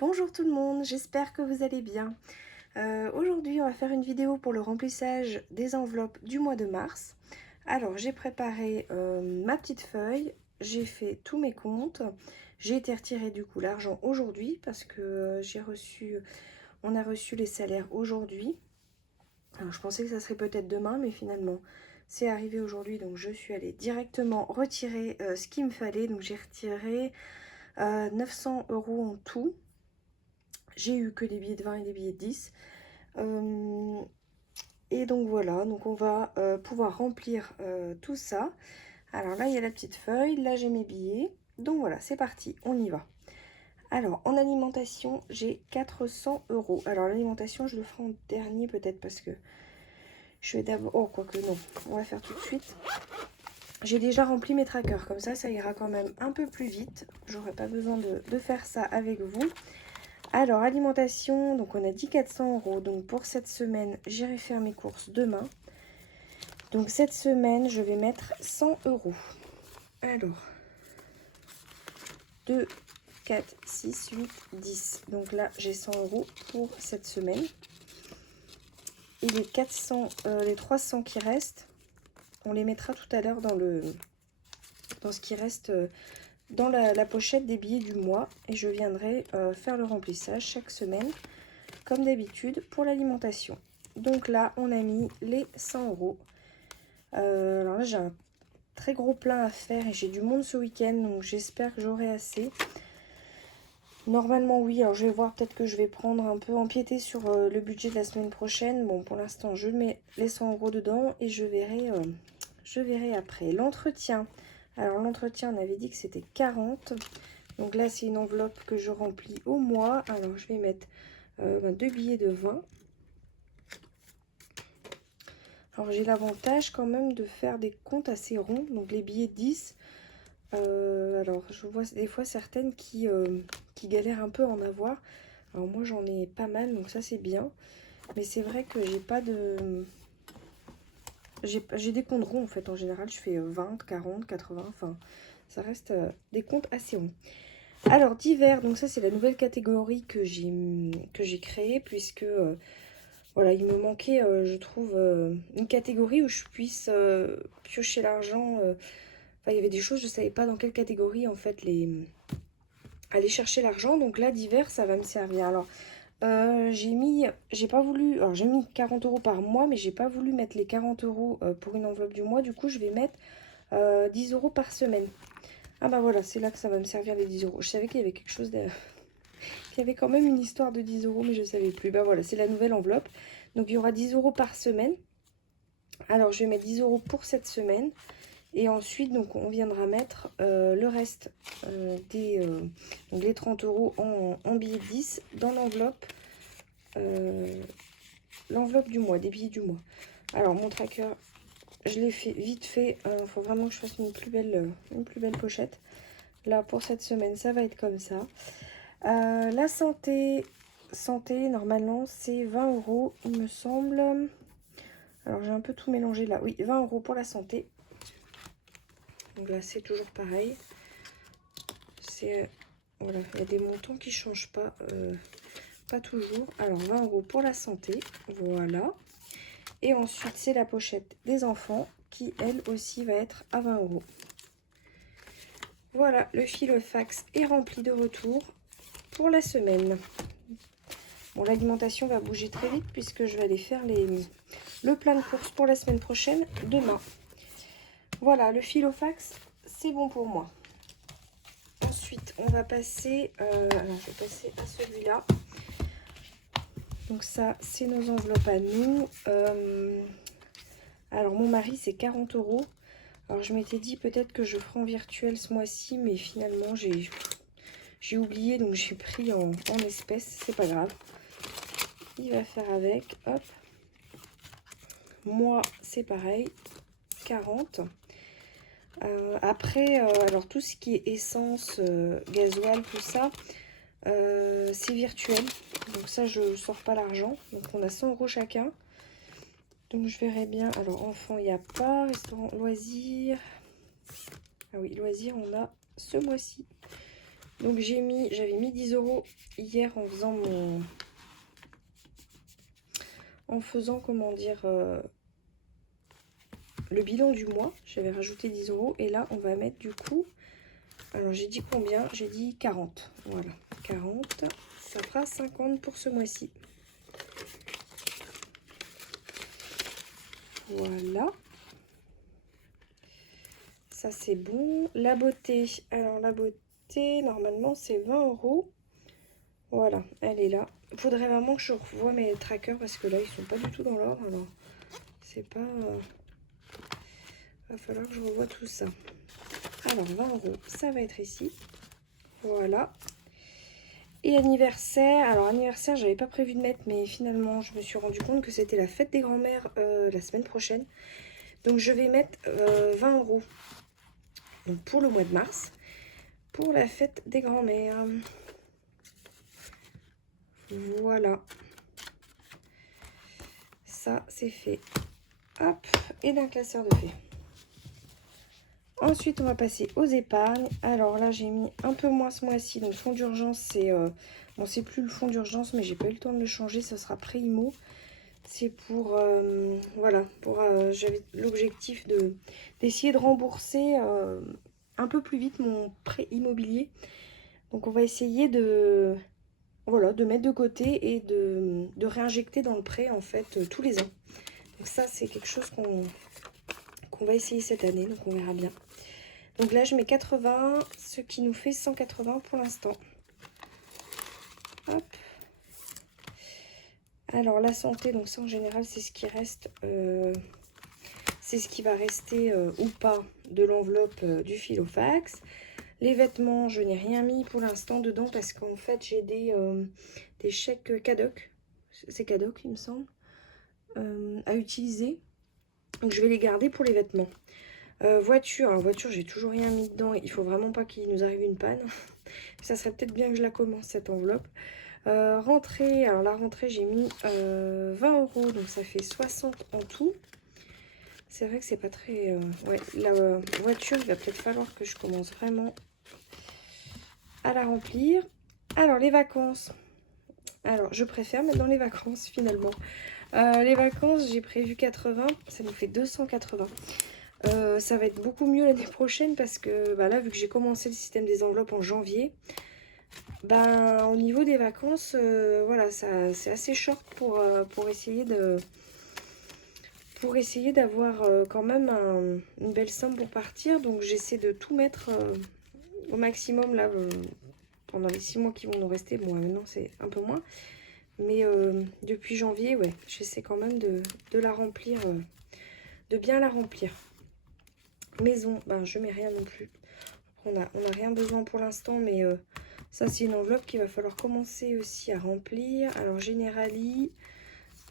Bonjour tout le monde, j'espère que vous allez bien. Aujourd'hui, on va faire une vidéo pour le remplissage des enveloppes du mois de mars. Alors, j'ai préparé ma petite feuille, j'ai fait tous mes comptes. J'ai été retirer du coup l'argent aujourd'hui parce que on a reçu les salaires aujourd'hui. Alors, je pensais que ça serait peut-être demain, mais finalement, c'est arrivé aujourd'hui. Donc, je suis allée directement retirer ce qu'il me fallait. Donc, j'ai retiré 900 € en tout. J'ai eu que des billets de 20 et des billets de 10. Et donc voilà, donc on va pouvoir remplir tout ça. Alors là, il y a la petite feuille, là j'ai mes billets. Donc voilà, c'est parti, on y va. Alors, en alimentation, j'ai 400 €. Alors l'alimentation, je le ferai en dernier peut-être parce que je vais d'abord... Oh, quoique non, on va faire tout de suite. J'ai déjà rempli mes trackers, comme ça ira quand même un peu plus vite. J'aurai pas besoin de faire ça avec vous. Alors, alimentation, donc on a dit 400 €. Donc pour cette semaine, j'irai faire mes courses demain. Donc cette semaine, je vais mettre 100 €. Alors, 2, 4, 6, 8, 10. Donc là, j'ai 100 € pour cette semaine. Et les 300 qui restent, on les mettra tout à l'heure dans ce qui reste dans la pochette des billets du mois. Et je viendrai faire le remplissage chaque semaine, comme d'habitude, pour l'alimentation. Donc là, on a mis les 100 €. Alors là, j'ai un très gros plein à faire et j'ai du monde ce week-end, donc j'espère que j'aurai assez. Normalement, oui. Alors, je vais voir, peut-être que je vais prendre un peu, empiéter sur le budget de la semaine prochaine. Bon, pour l'instant, je mets les 100 € dedans et je verrai après. L'entretien. Alors, l'entretien, on avait dit que c'était 40. Donc là, c'est une enveloppe que je remplis au mois. Alors, je vais mettre 2 billets de 20. Alors, j'ai l'avantage quand même de faire des comptes assez ronds. Donc, les billets de 10. Alors, je vois des fois certaines qui galèrent un peu à en avoir. Alors, moi, j'en ai pas mal, donc ça, c'est bien. Mais c'est vrai que j'ai pas de... J'ai des comptes ronds, en fait. En général, je fais 20, 40, 80. Enfin, ça reste des comptes assez ronds. Alors, divers. Donc, ça, c'est la nouvelle catégorie que j'ai créée, puisque... voilà, il me manquait, je trouve, une catégorie où je puisse piocher l'argent. Enfin, il y avait des choses, je ne savais pas dans quelle catégorie, en fait, aller chercher l'argent. Donc là, divers, ça va me servir. Alors, j'ai pas voulu... Alors, j'ai mis 40 € par mois, mais j'ai pas voulu mettre les 40 € pour une enveloppe du mois. Du coup, je vais mettre 10 € par semaine. Ah bah voilà, c'est là que ça va me servir les 10 €. Je savais qu'il y avait quelque chose de... qu'il y avait quand même une histoire de 10 €, mais je ne savais plus. Bah voilà, c'est la nouvelle enveloppe. Donc, il y aura 10 € par semaine. Alors, je vais mettre 10 € pour cette semaine. Et ensuite, donc, on viendra mettre le reste donc les 30 € en billets de 10 dans l'enveloppe du mois, des billets du mois. Alors, mon tracker, je l'ai fait vite fait. Il faut vraiment que je fasse une plus belle pochette. Là, pour cette semaine, ça va être comme ça. La santé, normalement, c'est 20 €, il me semble. Alors, j'ai un peu tout mélangé là. Oui, 20 € pour la santé. Donc là, c'est toujours pareil. Voilà, il y a des montants qui ne changent pas, pas toujours. Alors, 20 € pour la santé, voilà. Et ensuite, c'est la pochette des enfants qui, elle aussi, va être à 20 €. Voilà, le filofax est rempli de retour pour la semaine. Bon, l'alimentation va bouger très vite puisque je vais aller faire le plein de courses pour la semaine prochaine, demain. Voilà, le filofax, c'est bon pour moi. Ensuite, on va passer... alors, je vais passer à celui-là. Donc ça, c'est nos enveloppes à nous. Alors, mon mari, c'est 40 €. Alors, je m'étais dit peut-être que je ferai en virtuel ce mois-ci, mais finalement, j'ai oublié, donc j'ai pris en espèces. C'est pas grave. Il va faire avec. Hop. Moi, c'est pareil. 40. Après, alors tout ce qui est essence, gasoil, tout ça, c'est virtuel. Donc ça, je sors pas l'argent. Donc on a 100 € chacun. Donc je verrai bien. Alors enfant, il n'y a pas. Restaurant, loisirs. Ah oui, loisirs, on a ce mois-ci. Donc j'avais mis 10 € hier en faisant comment dire, le bilan du mois. J'avais rajouté 10 € et là on va mettre du coup, alors j'ai dit combien? J'ai dit 40. Voilà, 40, ça fera 50 pour ce mois-ci. Voilà. Ça c'est bon. La beauté. Alors la beauté, normalement c'est 20 €. Voilà, elle est là. Il faudrait vraiment que je revoie mes trackers parce que là ils sont pas du tout dans l'ordre. Alors c'est pas... va falloir que je revoie tout ça. Alors 20 €, ça va être ici. Voilà. Et anniversaire. Alors anniversaire, j'avais pas prévu de mettre, mais finalement je me suis rendu compte que c'était la fête des grands-mères la semaine prochaine. Donc je vais mettre 20 €. Donc pour le mois de mars, pour la fête des grands-mères. Voilà. Ça, c'est fait. Hop, et d'un classeur de fées. Ensuite, on va passer aux épargnes. Alors là, j'ai mis un peu moins ce mois-ci. Donc, fonds d'urgence, c'est... bon, c'est plus le fonds d'urgence, mais j'ai pas eu le temps de le changer. Ce sera pré-IMO. C'est pour... voilà, j'avais l'objectif d'essayer de rembourser un peu plus vite mon prêt immobilier. Donc, on va essayer de... Voilà, de mettre de côté et de réinjecter dans le prêt, en fait, tous les ans. Donc ça, c'est quelque chose qu'on va essayer cette année, donc on verra bien. Donc là, je mets 80, ce qui nous fait 180 pour l'instant. Hop. Alors, la santé, donc ça, en général, c'est ce qui reste... c'est ce qui va rester ou pas de l'enveloppe du Filofax. Les vêtements, je n'ai rien mis pour l'instant dedans parce qu'en fait, j'ai des chèques cadoc. C'est cadoc, il me semble. À utiliser. Donc je vais les garder pour les vêtements. Voiture, alors voiture, j'ai toujours rien mis dedans. Il faut vraiment pas qu'il nous arrive une panne. Ça serait peut-être bien que je la commence, cette enveloppe. Rentrée, alors la rentrée, j'ai mis 20 €, donc ça fait 60 en tout. C'est vrai que c'est pas très... ouais, la voiture, il va peut-être falloir que je commence vraiment à la remplir. Alors, les vacances. Alors, je préfère mettre dans les vacances, finalement. Les vacances, j'ai prévu 80, ça nous fait 280. Ça va être beaucoup mieux l'année prochaine parce que bah là, vu que j'ai commencé le système des enveloppes en janvier, ben, au niveau des vacances, voilà, c'est assez short pour essayer d'avoir quand même une belle somme pour partir. Donc j'essaie de tout mettre au maximum là pendant les 6 mois qui vont nous rester. Bon, maintenant c'est un peu moins. Mais depuis janvier, ouais, j'essaie quand même de la remplir, de bien la remplir. Maison, ben je mets rien non plus. On a rien besoin pour l'instant, mais ça c'est une enveloppe qu'il va falloir commencer aussi à remplir. Alors Generali,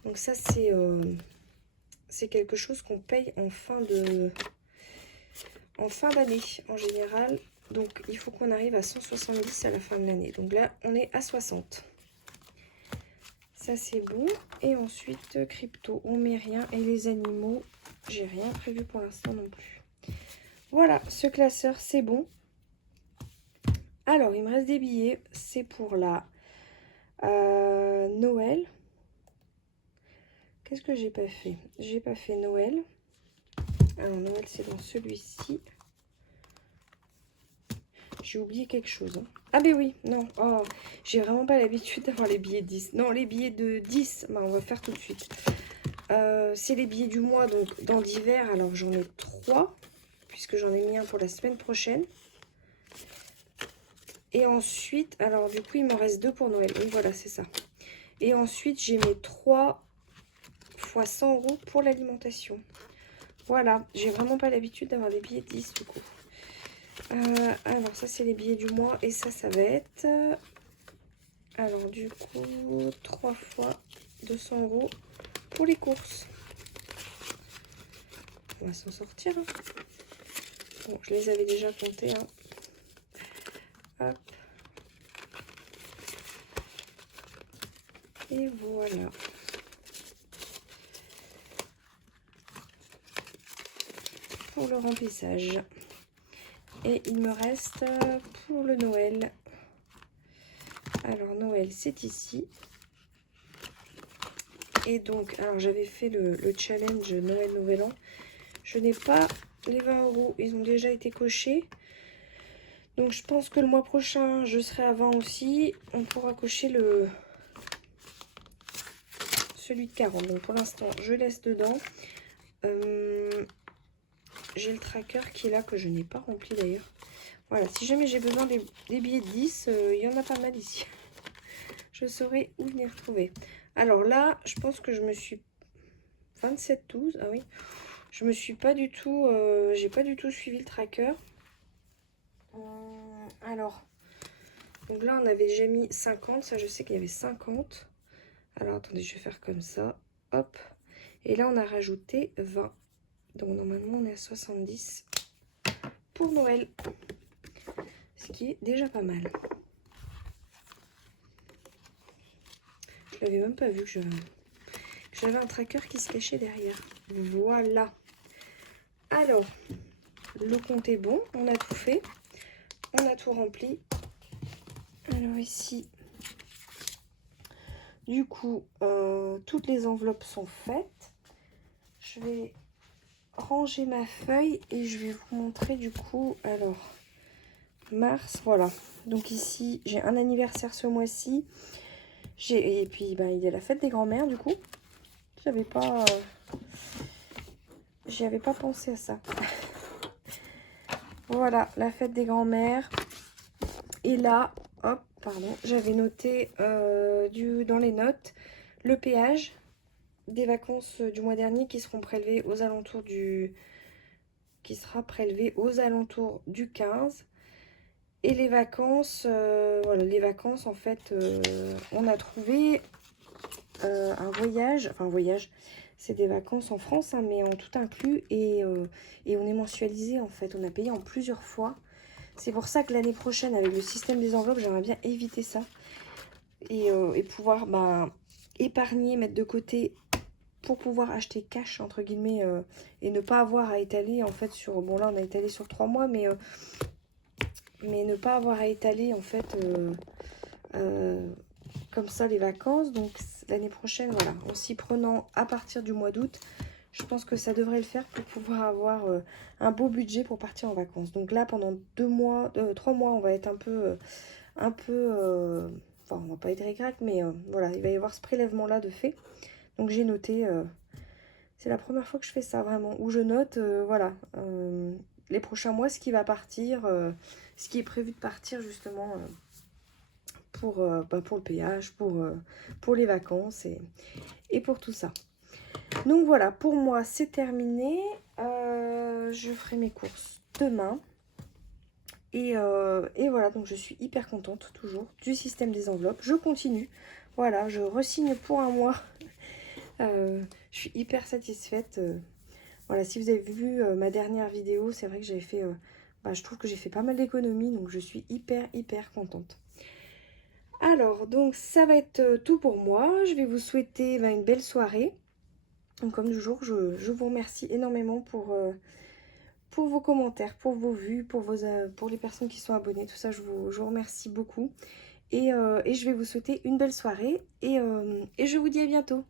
donc ça c'est quelque chose qu'on paye en fin d'année en général. Donc il faut qu'on arrive à 170 à la fin de l'année. Donc là on est à 60. Ça c'est bon. Et ensuite crypto, on met rien. Et les animaux, j'ai rien prévu pour l'instant non plus. Voilà, ce classeur c'est bon. Alors il me reste des billets. C'est pour la Noël. Qu'est-ce que j'ai pas fait? J'ai pas fait Noël. Alors Noël c'est dans celui-ci. J'ai oublié quelque chose. Hein. Ah ben oui, non. Oh, j'ai vraiment pas l'habitude d'avoir les billets de 10. Non, les billets de 10, bah, on va faire tout de suite. C'est les billets du mois, donc dans d'hiver. Alors j'en ai 3, puisque j'en ai mis un pour la semaine prochaine. Et ensuite, alors du coup, il m'en reste 2 pour Noël. Oui, voilà, c'est ça. Et ensuite, j'ai mes 3 fois 100 € pour l'alimentation. Voilà, j'ai vraiment pas l'habitude d'avoir des billets de 10 du coup. Alors ça c'est les billets du mois et ça va être alors du coup 3 fois 200 € pour les courses. On va s'en sortir hein. Bon, je les avais déjà comptés hein. Hop. Et voilà, pour le remplissage. Et il me reste pour le Noël Alors Noël, c'est ici. Et donc, alors j'avais fait le challenge Noël Nouvel An. Je n'ai pas les 20 €, ils ont déjà été cochés. Donc je pense que le mois prochain, je serai à 20 aussi. On pourra cocher celui de 40. Donc pour l'instant, je laisse dedans. J'ai le tracker qui est là, que je n'ai pas rempli d'ailleurs. Voilà, si jamais j'ai besoin des billets de 10, il y en a pas mal ici. Je saurai où les retrouver. Alors là, je pense que je me suis... 27-12, ah oui. Je me suis pas du tout... j'ai pas du tout suivi le tracker. Alors, donc là, on avait déjà mis 50. Ça, je sais qu'il y avait 50. Alors, attendez, je vais faire comme ça. Hop. Et là, on a rajouté 20. Donc, normalement, on est à 70 pour Noël. Ce qui est déjà pas mal. Je l'avais même pas vu que j'avais un tracker qui se cachait derrière. Voilà. Alors, le compte est bon. On a tout fait. On a tout rempli. Alors ici, du coup, toutes les enveloppes sont faites. Je vais ranger ma feuille et je vais vous montrer du coup, alors, mars, voilà. Donc ici, j'ai un anniversaire ce mois-ci. Et puis, ben, il y a la fête des grands-mères, du coup. J'y avais pas pensé à ça. Voilà, la fête des grands-mères. Et là, hop, pardon, j'avais noté dans les notes le péage des vacances du mois dernier qui seront prélevés aux alentours du... qui sera prélevé aux alentours du 15. Et les vacances, voilà, les vacances, en fait, on a trouvé un voyage, enfin voyage, c'est des vacances en France, hein, mais en tout inclus, et on est mensualisé, en fait, on a payé en plusieurs fois. C'est pour ça que l'année prochaine, avec le système des enveloppes, j'aimerais bien éviter ça, et pouvoir épargner, mettre de côté pour pouvoir acheter cash, entre guillemets, et ne pas avoir à étaler, en fait, sur... Bon, là, on a étalé sur 3 mois, mais ne pas avoir à étaler, en fait, comme ça, les vacances. Donc, l'année prochaine, voilà, en s'y prenant à partir du mois d'août, je pense que ça devrait le faire pour pouvoir avoir un beau budget pour partir en vacances. Donc là, pendant 3 mois, on va être enfin, on va pas être ric-rac, mais voilà, il va y avoir ce prélèvement-là de fait. Donc j'ai noté, c'est la première fois que je fais ça vraiment, où je note, voilà, les prochains mois, ce qui va partir, ce qui est prévu de partir justement pour le péage, pour les vacances et pour tout ça. Donc voilà, pour moi, c'est terminé. Je ferai mes courses demain. Et voilà, donc je suis hyper contente, toujours, du système des enveloppes. Je continue. Voilà, je re-signe pour un mois. Je suis hyper satisfaite. Voilà, si vous avez vu ma dernière vidéo, c'est vrai que j'avais fait... je trouve que j'ai fait pas mal d'économies, donc je suis hyper contente. Alors, donc ça va être tout pour moi. Je vais vous souhaiter une belle soirée. Donc, comme toujours, je vous remercie énormément pour vos commentaires, pour vos vues, pour les personnes qui sont abonnées. Tout ça, je vous remercie beaucoup. Et je vais vous souhaiter une belle soirée. Et je vous dis à bientôt.